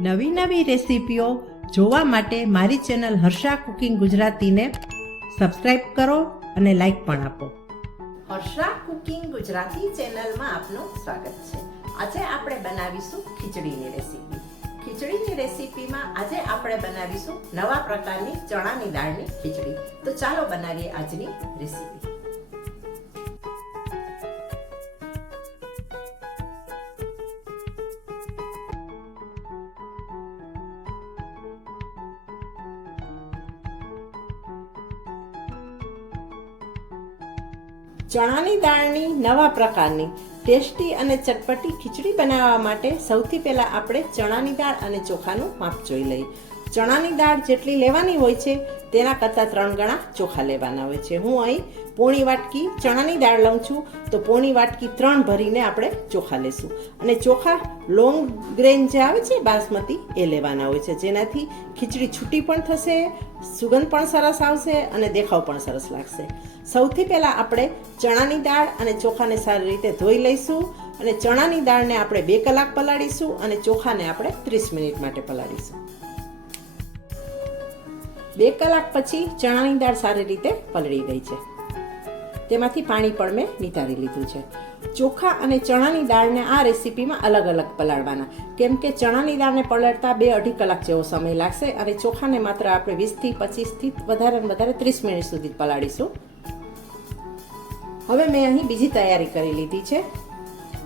નવી નવી રેસીપીઓ જોવા માટે મારી ચેનલ હર્ષા કુકિંગ ગુજરાતીને સબસ્ક્રાઈબ કરો અને લાઈક પણ આપો. હર્ષા કુકિંગ ગુજરાતી ચેનલમાં આપનું સ્વાગત છે. આજે આપણે બનાવીશું ખીચડીની રેસીપી. ખીચડીની રેસીપીમાં આજે આપણે બનાવીશું નવા પ્રકારની ચણાની દાળની ખીચડી. તો ચાલો બનાવીએ આજની રેસીપી. ચણાની દાળની નવા પ્રકારની ટેસ્ટી અને ચટપટી ખીચડી બનાવવા માટે સૌથી પહેલાં આપણે ચણાની દાળ અને ચોખાનું માપ જોઈ લઈએ. ચણાની દાળ જેટલી લેવાની હોય છે, તેના કરતાં ત્રણ ગણા ચોખા લેવાના હોય છે. હું અહીં પોણી વાટકી ચણાની દાળ લઉં છું, તો પોણી વાટકી ત્રણ ભરીને આપણે ચોખા લેશું. અને ચોખા લોંગ ગ્રેન જે આવે છે, બાસમતી, એ લેવાના હોય છે. જેનાથી ખીચડી છૂટી પણ થશે, સુગંધ પણ સરસ આવશે અને દેખાવ પણ સરસ લાગશે. સૌથી પહેલાં આપણે ચણાની દાળ અને ચોખાને સારી રીતે ધોઈ લઈશું અને ચણાની દાળને આપણે બે કલાક પલાળીશું અને ચોખાને આપણે ત્રીસ મિનિટ માટે પલાળીશું. બે કલાક પછી ચણાની દાળ સારી રીતે પલળી ગઈ છે. તેમાંથી પાણી પણ મેં નિતારી લીધું છે. ચોખા અને ચણાની દાળને આ રેસીપીમાં અલગ અલગ પલાળવાના. કેમ કે ચણાની દાળને પલળતા બે અઢી કલાક જેવો સમય લાગશે અને ચોખાને માત્ર આપણે વીસથી પચીસથી વધારે ને વધારે ત્રીસ મિનિટ સુધી પલાળીશું. હવે મેં અહીં બીજી તૈયારી કરી લીધી છે.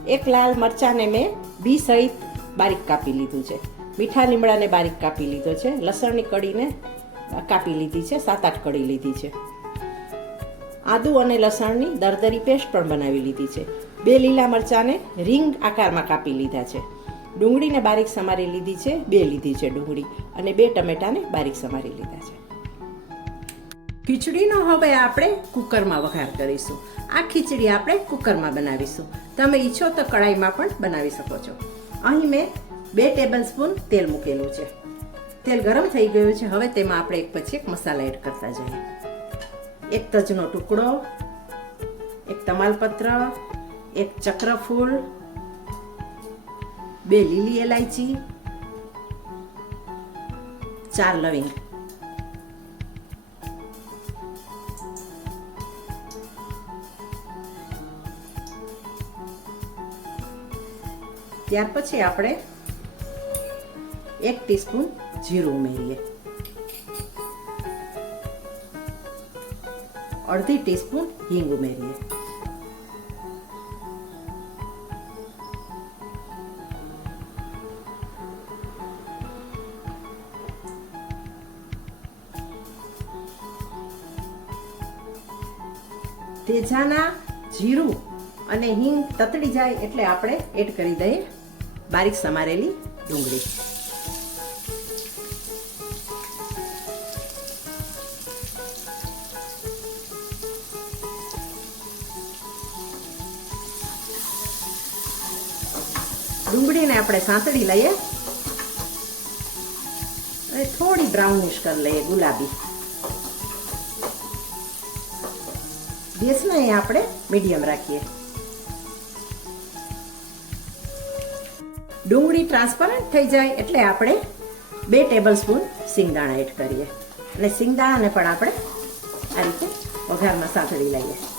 એક લાલ મરચાંને મેં બી સહિત બારીક કાપી લીધું છે. મીઠા લીમડાને બારીક કાપી લીધો છે. લસણની કડીને કાપી લીધી છે, સાત આઠ કળી લીધી છે. આદુ અને લસણની દરદરી પેસ્ટ પણ બનાવી લીધી છે. બે લીલા મરચાંને રીંગ આકારમાં કાપી લીધા છે. ડુંગળીને બારીક સમારી લીધી છે, બે લીધી છે ડુંગળી અને બે ટમેટાને બારીક સમારી લીધા છે. ખીચડીનો હવે આપણે કુકરમાં વઘાર કરીશું. આ ખીચડી આપણે કુકરમાં બનાવીશું. તમે ઈચ્છો તો કડાઈમાં પણ બનાવી શકો છો. અહીં મેં બે ટેબલ સ્પૂન તેલ મૂકેલું છે. તેલ ગરમ થઈ ગયું છે. હવે તેમાં આપણે એક પછી એક મસાલા એડ કરતા જઈએ. એક તજનો ટુકડો, એક તમાલપત્ર, એક ચક્રફૂલ, બે લીલી એલાયચી, ચાર લવિંગ. ત્યાર પછી આપણે એક ટીસ્પૂન જીરું ઉમેરીએ. અડધી ટીસ્પૂન હિંગ ઉમેરીએ. તેજાના જીરું અને હિંગ તતડી જાય એટલે આપણે એડ કરી દઈએ બારીક સમારેલી ડુંગળી. ડુંગળીને આપણે સાંતળી લઈએ. અને થોડી બ્રાઉનિશ કરી લઈએ ગુલાબી. ગેસને આપણે મીડિયમ રાખીએ. ડુંગળી ટ્રાન્સપરન્ટ થઈ જાય એટલે આપણે બે ટેબલ સ્પૂન સિંગદાણા એડ કરીએ. અને સિંગદાણાને પણ આપણે આ રીતે વઘારમાં સાંતળી લઈએ.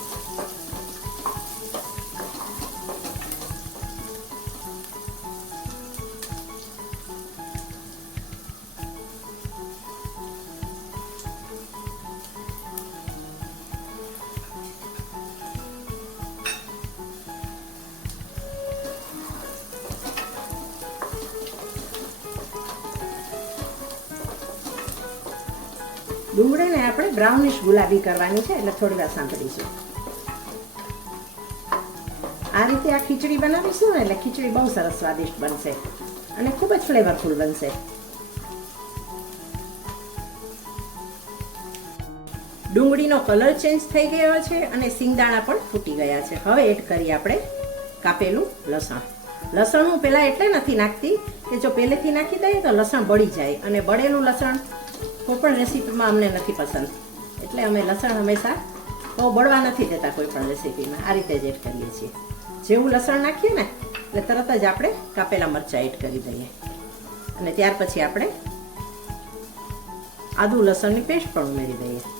ડુંગળીને આપણે બ્રાઉનિશ ગુલાબી કરવાની છે, એટલે થોડી વાર સાંભળીશું. આ રીતે આ ખીચડી બનાવીશું ને, એટલે ખીચડી બહુ સરસ સ્વાદિષ્ટ બનશે અને ખૂબ જ ફ્લેવરફુલ બનશે. ડુંગળીનો કલર ચેન્જ થઈ ગયો છે અને સિંગદાણા પણ ફૂટી ગયા છે. હવે એડ કરીએ આપણે કાપેલું લસણ. લસણ હું પહેલાં એટલે નથી નાખતી કે જો પહેલેથી નાખી દઈએ તો લસણ બળી જાય અને બળેલું લસણ કોઈ પણ રેસીપીમાં અમને નથી પસંદ. એટલે અમે લસણ હંમેશા બહુ બળવા નથી દેતા કોઈ પણ રેસીપીમાં. આ રીતે જ એડ કરીએ છીએ. જેવું લસણ નાખીએ ને, એટલે તરત જ આપણે કાપેલા મરચાં એડ કરી દઈએ. અને ત્યાર પછી આપણે આદુ લસણની પેસ્ટ પણ ઉમેરી દઈએ.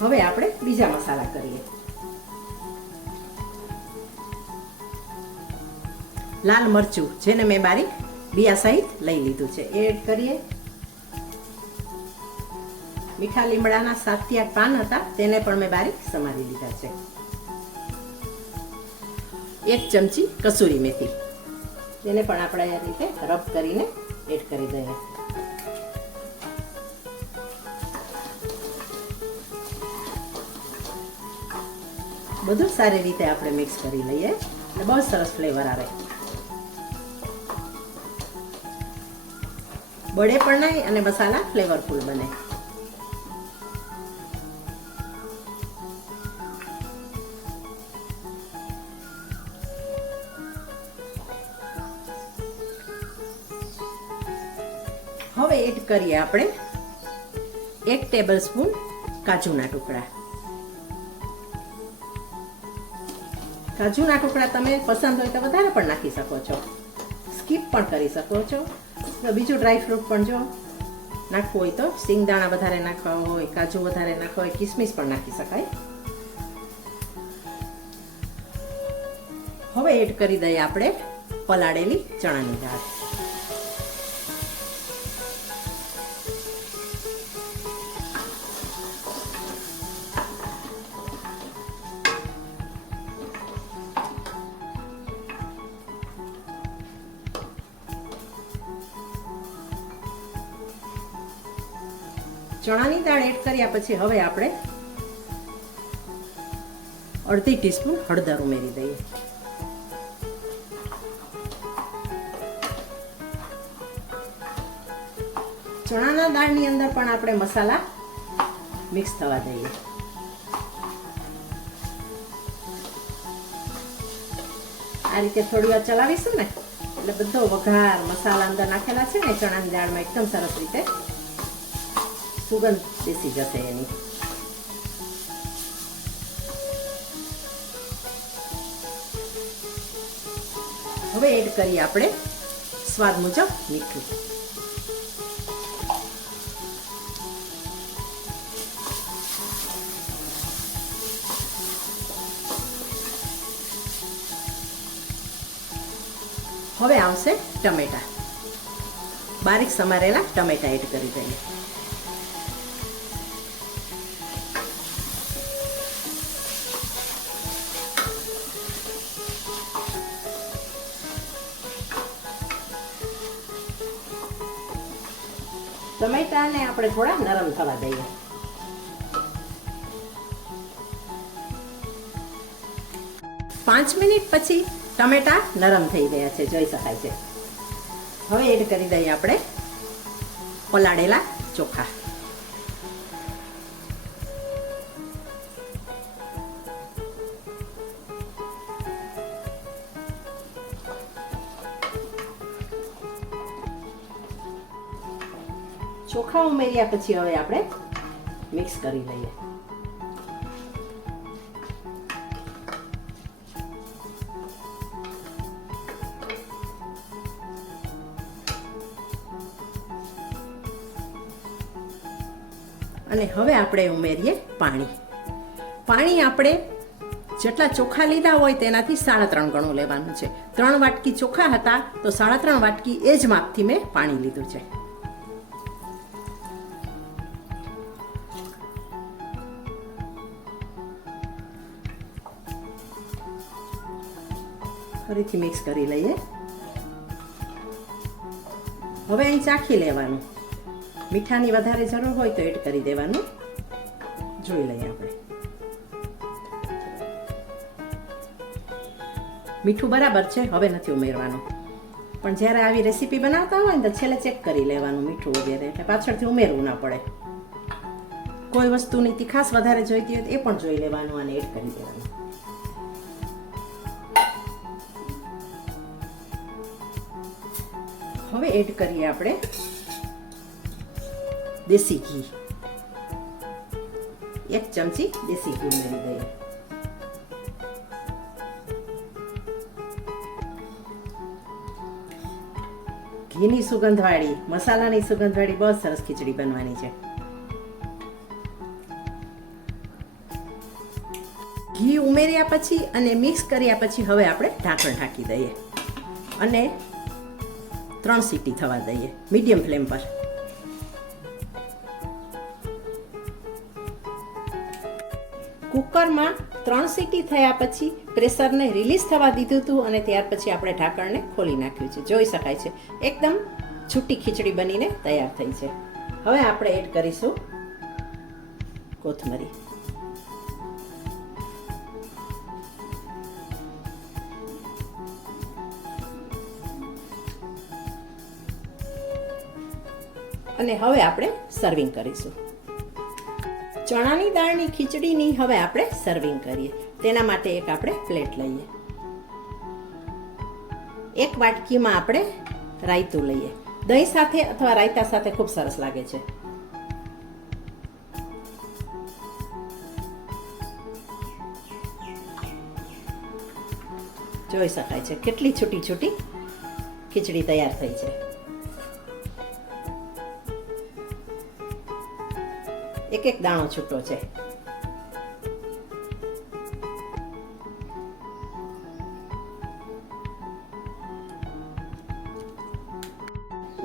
હવે આપણે બીજા મસાલા કરીએ. લાલ મરચું, જેને મેં બારીક બિયા સહિત લઈ લીધું છે. એડ કરીએ. મીઠા લીમડાના સાતથી આઠ પાન હતા, તેને પણ મેં બારીક સમારી લીધા છે. એક ચમચી કસૂરી મેથી. તેને પણ આપણે આ રીતે રબ કરીને એડ કરી દઈએ. બધું સારી રીતે આપણે મિક્સ કરી લઈએ. અને બહુ સરસ ફ્લેવર આવે. બળે પણ નહીં અને મસાલા ફ્લેવરફુલ બને. હવે એડ કરીએ આપણે એક ટેબલ સ્પૂન કાજુના ટુકડા. કાજુના ટુકડા તમે પસંદ હોય તો વધારે પણ નાખી શકો છો. સ્કીપ પણ કરી શકો છો. બીજું ડ્રાય ફ્રૂટ પણ જો નાખવું હોય તો સિંગદાણા વધારે નાખવા હોય, કાજુ વધારે નાખવા હોય, કિસમિસ પણ નાખી શકાય. હવે એડ કરી દઈએ આપણે પલાળેલી ચણાની દાળ. ચણાની દાળ એડ કર્યા પછી હવે આપણે અડધી ટીસ્પૂન હળદર ઉમેરી દઈએ. ચણાના દાળની અંદર પણ આપણે મસાલા મિક્સ થવા દઈએ. આ રીતે થોડી વાર ચલાવીશું ને, એટલે બધો વઘાર મસાલા અંદર નાખેલા છે ને ચણાની દાળમાં એકદમ સરસ રીતે સુગંધ બેસી જશે એની હવે એડ કરીએ આપણે સ્વાદ મુજબ મીઠું. હવે આવશે ટમેટા. બારીક સમારેલા ટમેટા એડ કરી દઈએ. ટમેટાને આપણે થોડા નરમ થવા દઈએ. પાંચ મિનિટ પછી ટમેટા નરમ થઈ ગયા છે, જોઈ શકાય છે. હવે એડ કરી દઈએ આપણે પલાળેલા ચોખા. ચોખા ઉમેર્યા પછી હવે આપણે મિક્સ કરી લઈએ. અને હવે આપણે ઉમેરીએ પાણી. પાણી આપણે જેટલા ચોખા લીધા હોય તેનાથી સાડા ત્રણ ગણું લેવાનું છે. ત્રણ વાટકી ચોખા હતા, તો સાડા ત્રણ વાટકી એ જ માપથી મેં પાણી લીધું છે. ફરીથી મિક્સ કરી લઈએ. હવે અહીં ચાખી લેવાનું. મીઠાની વધારે જરૂર હોય તો એડ કરી દેવાનું. જોઈ લઈએ આપણે. મીઠું બરાબર છે, હવે નથી ઉમેરવાનું. પણ જ્યારે આવી રેસીપી બનાવતા હોય ને, તો છેલ્લે ચેક કરી લેવાનું મીઠું વગેરે. એટલે પાછળથી ઉમેરવું ના પડે. કોઈ વસ્તુની તીખાસ વધારે જોઈતી હોય તો એ પણ જોઈ લેવાનું અને એડ કરી દેવાનું. હવે એડ કરીએ આપણે. દેશી ઘી. એક ચમચી દેશી ઘી ઉમેરી દઈએ. ઘીની સુગંધવાળી, મસાલાની સુગંધવાળી બહુ સરસ ખીચડી બનવાની છે. ઘી ઉમેર્યા પછી અને મિક્સ કર્યા પછી હવે આપણે ઢાંકણ ઢાંકી દઈએ. અને ત્રણ સીટી થવા દઈએ. મીડિયમ ફ્લેમ પર. કુકરમાં ત્રણ સીટી થયા પછી પ્રેશરને રિલીઝ થવા દીધું હતું અને ત્યાર પછી આપણે ઢાંકણને ખોલી નાખ્યું છે. જોઈ શકાય છે. એકદમ છૂટી ખીચડી બનીને તૈયાર થઈ છે. હવે આપણે એડ કરીશું કોથમરી. અને હવે આપણે સર્વિંગ કરીશું. ચણાની દાળની ખીચડીની હવે આપણે સર્વિંગ કરીએ. તેના માટે એક આપણે પ્લેટ લઈએ. એક વાટકીમાં આપણે રાયતું લઈએ. દહીં સાથે અથવા રાયતા સાથે ખૂબ સરસ લાગે છે. જોઈ શકાય છે. કેટલી છૂટી છૂટી ખીચડી તૈયાર થઈ છે. એક એક દાણો છૂટો છે.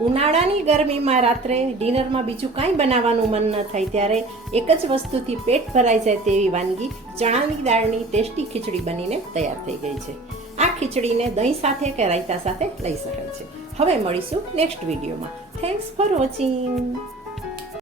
ઉનાળાની ગરમીમાં રાત્રે ડિનરમાં બીજું કાંઈ બનાવવાનું મન ન થાય ત્યારે એક જ વસ્તુથી પેટ ભરાઈ જાય તેવી વાનગી ચણાની દાળની ટેસ્ટી ખીચડી બનીને તૈયાર થઈ ગઈ છે. આ ખીચડીને દહીં સાથે કે રાયતા સાથે લઈ શકાય છે. હવે મળીશું નેક્સ્ટ વિડીયોમાં. Thanks for watching